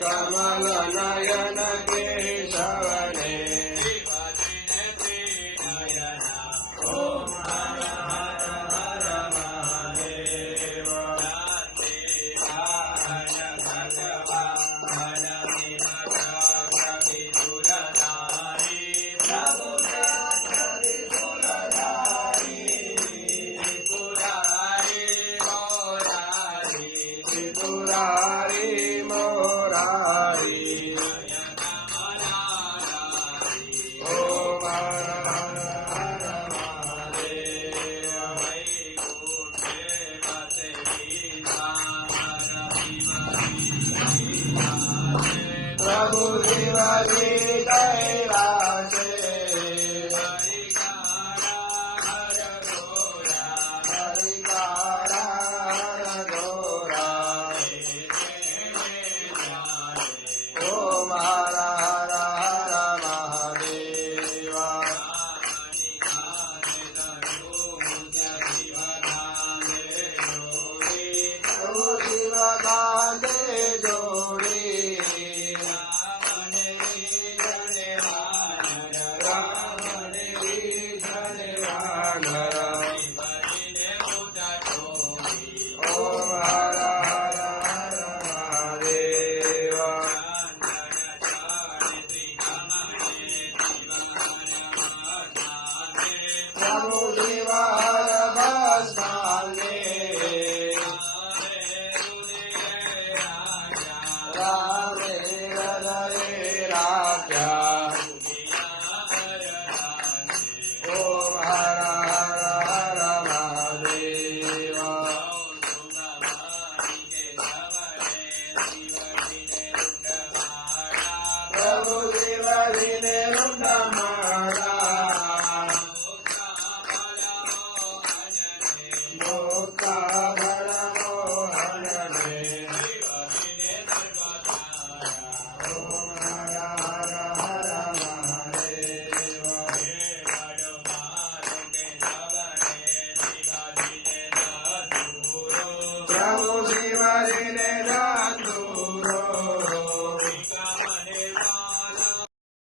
कमल नयन केशवने ओम हर हर हर महादेव त्रिपुरारी मोरारी ओम हर हर महादेव प्रभु शिवजी कैलासे ओम हर हर हर महादेव प्रभु शिव कांदे जोड़ी ओम हर हर हर महादेव प्रभु शिव हर भस्मांगे रामे हृदये राख्या ओम हर हर हर महादेव प्रभु शिव ने रुंड